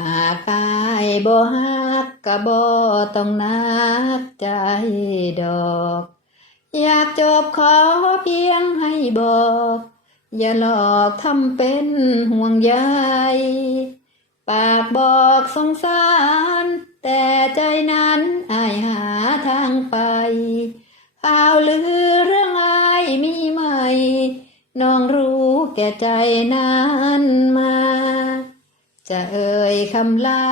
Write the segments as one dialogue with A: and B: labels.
A: หากอายบ่ฮักก็บ่ต้องนักใจดอก อยากจบขอเพียงให้บอก อย่าหลอกทำเป็นห่วงใยปากบอกสงสาร แต่ใจนั้นอายหาทางไปข่าวลือเรื่องอายมีไหม น้องรู้แก่ใจนั้นมา จะเอ่ยคำลา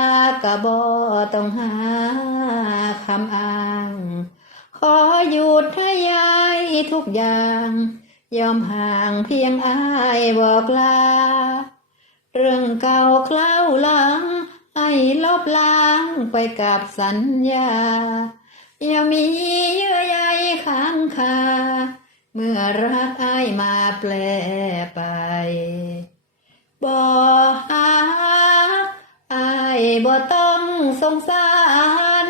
A: กะบอต้องหาคำอ้าง ขอหยุดให้ยายทุกอย่าง ยอมห่างเพียงอายบอกลา เรื่องเก่าเคล้าหลังให้ลบล้างไปกับสัญญา อย่ามีเยื่อใยค้างคา เมื่อรักอายมาแปลไปบ่ฮัก บ่ต้องสงสาร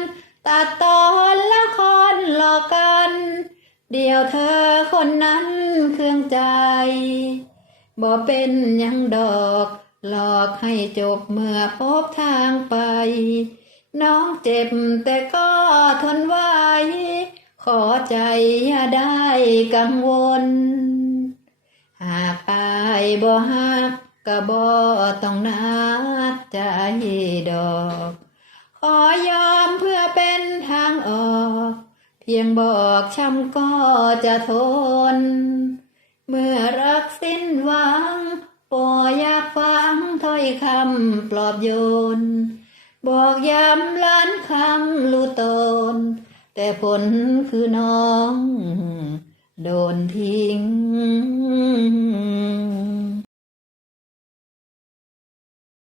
A: ตัดตอนละครหลอกกัน เดียวเธอคนนั้นเครื่องใจบ่เป็นยังดอก หลอกให้จบเมื่อพบทางไป น้องเจ็บแต่ก็ทนไว้ ขอใจอย่าได้กังวล หากอายบ่ฮัก ก็บ่ต้องนักใจดอก ขอยอมเพื่อเป็นทางออก เพียงบอกช้ำก็จะทน เมื่อรักสิ้นหวังปออยากฟังถ้อยคำปลอบโยน บอกย้ำล้านคำรู้ตน แต่ผลคือน้อง โดนทิ้